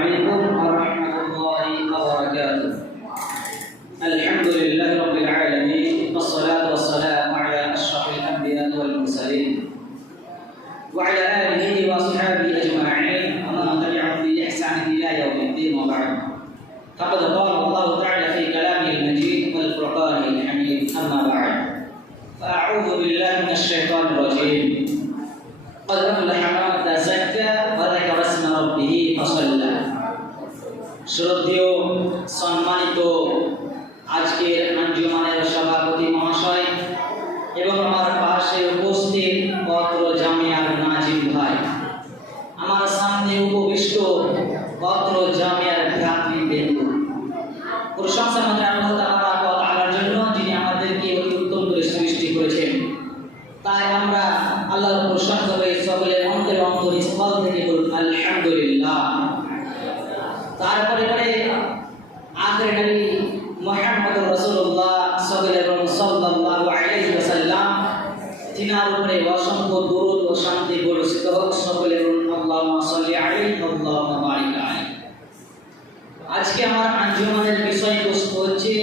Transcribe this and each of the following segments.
عليكم ورحمة الله وبركاته. الحمد لله رب العالمين والصلاة والسلام على أشرف الأنبياء والمرسلين. وعلى آله وأصحابه أجمعين ومن تبعهم بإحسان إلى يوم الدين وبعد. فقد قال الله تعالى في كلامه المجيد والفرقان الحميد أما بعد. فأعوذ بالله من الشيطان الرجيم. قد أفلح من تزكى وذكر اسم ربه فصلى. শ্রদ্ধেয় সম্মানিত আজকে আমার আঞ্জুমানের বিষয়বস্তু হচ্ছে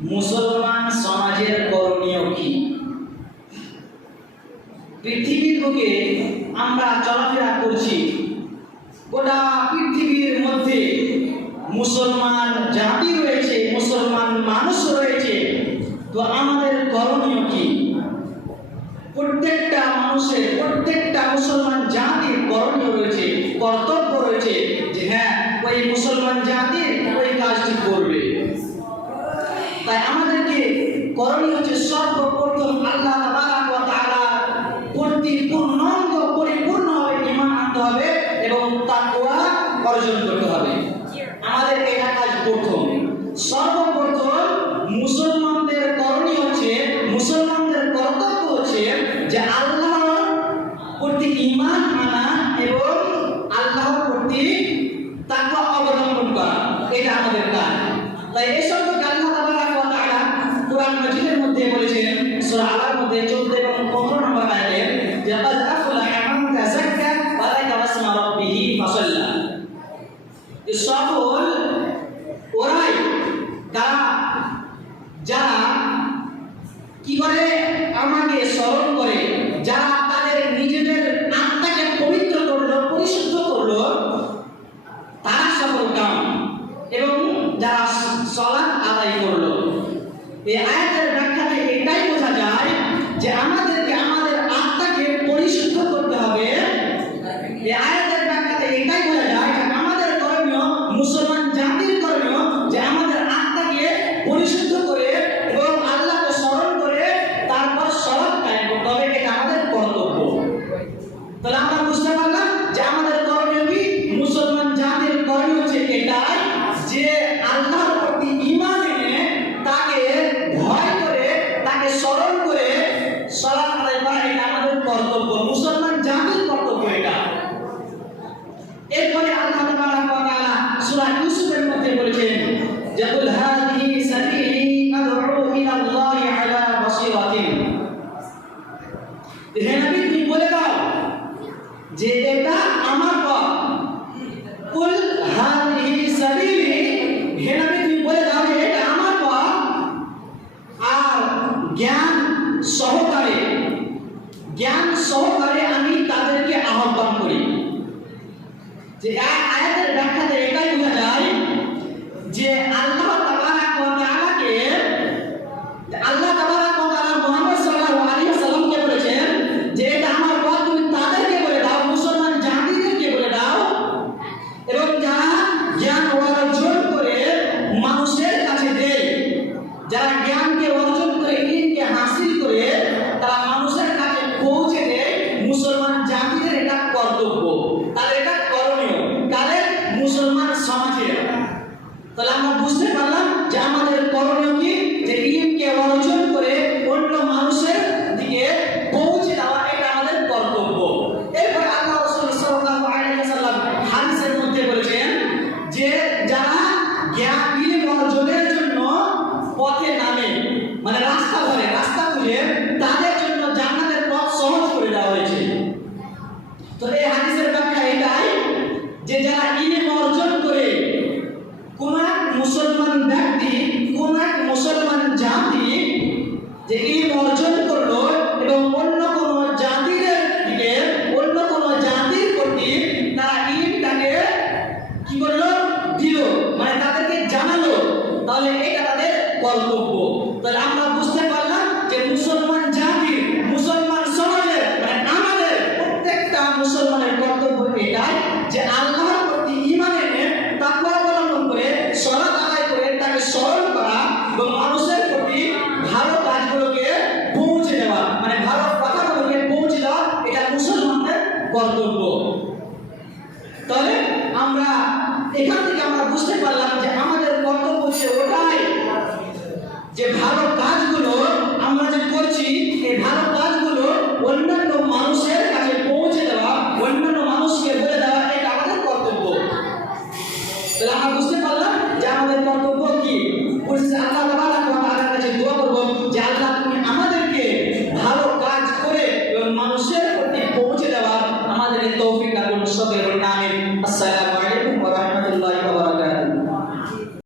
মুসলমান সমাজের করণীয় কি? পৃথিবীর বুকে আমরা চলাফেরা করছি, গোটা পৃথিবীর মধ্যে মুসলমান জাতি রয়েছে, মুসলমান মানুষ রয়েছে। তো প্রত্যেকটা মানুষের, প্রত্যেকটা মুসলমান জাতির করণীয় রয়েছে, কর্তব্য রয়েছে যে হ্যাঁ ওই মুসলমান জাতির ওই কাজটি করবে। তাই আমাদেরকে করণীয় হচ্ছে সর্বপ্রথম আল্লাহ প্রতি পরিপূর্ণভাবে হবে এবং অর্জন করতে হবে। আমাদের প্রথম। আল্লাহ প্রতি ইমান আনা এবং আল্লাহ প্রতি তাকে অবলম্বন করা, এটা আমাদের কাজ। তাই এই সম্পর্কে আল্লাহ তাআলা কোরআন মাজিদের মধ্যে বলেছেন, সূরা আলার মধ্যে 14 এবং 15 নম্বর আয়াতে, যে কাজ আফলাহা মান তাযাক্কা ওয়া যাকারা ইসমা যারা কি করে? আমাকে স্মরণ করে, যারা তাদের নিজেদের আত্মাকে পবিত্র করল, পরিশুদ্ধ করল, তারা সফল কাম এবং যারা সলাৎ আদায় করল। এই আয়াতের তাহলে আমরা বুঝতে যে আয়াতের ব্যাখ্যাতে এটাই বোঝা যায় যে আল্লাহ যারা জ্ঞান অর্জন জ্ঞানকে করে ইলমকে হাসিল করে তারা মানুষের কাছে পৌঁছে দেয় মুসলমান জাতিদের এটা কর্তব্য তাদের এটা করণীয় কাদের মুসলমান সমাজের তাহলে আমরা বুঝতে পারলাম যে আমাদের করণীয় কি? যে ইলমকে অর্জন করে অন্য মানুষের দিকে পৌঁছে দেওয়া, এটা আমাদের কর্তব্য। এরপর আল্লাহ রাসূল সাল্লাল্লাহু আলাইহি ওয়াসাল্লাম হাদিসের মধ্যে বলেছেন যে যারা জ্ঞান ইলম অর্জনের জন্য পথে নামে মানে রাস্তা ধরে, রাস্তা খুঁজে, তাদের জন্য জান্নাতের পথ সহজ করে দেওয়া হয়েছে। তো এই হাদিসের ব্যাখ্যা এটাই যে যারা ইলম অর্জন মুসলমান ব্যক্তি কোন এক মুসলমান জাতি যে ইলম অর্জন করল এবং অন্য কোন জাতিদের দিকে অন্য কোন জাতির প্রতি তারা ইলমটাকে কি করল দিল মানে তাদেরকে জানালো তাহলে এটা তাদের কর্তব্য। তাহলে আমরা বুঝতে পারলাম যে মুসলমান জাতির মুসলমান সমাজের মানে আমাদের প্রত্যেকটা মুসলমানের কর্তব্য এটাই যে আল্লাহর প্রতি ঈমান এনে তাকওয়া অবলম্বন করে সলাত আদায় করে তাকে স্মরণ করা এবং মানুষের প্রতি ভালো কাজগুলোকে পৌঁছে দেওয়া মানে ভালো কথাগুলোকে পৌঁছে দেওয়া, এটা মুসলমানদের কর্তব্য। তাহলে আমরা এখান থেকে আমরা বুঝতে পারলাম যে যে ভালো কাজগুলো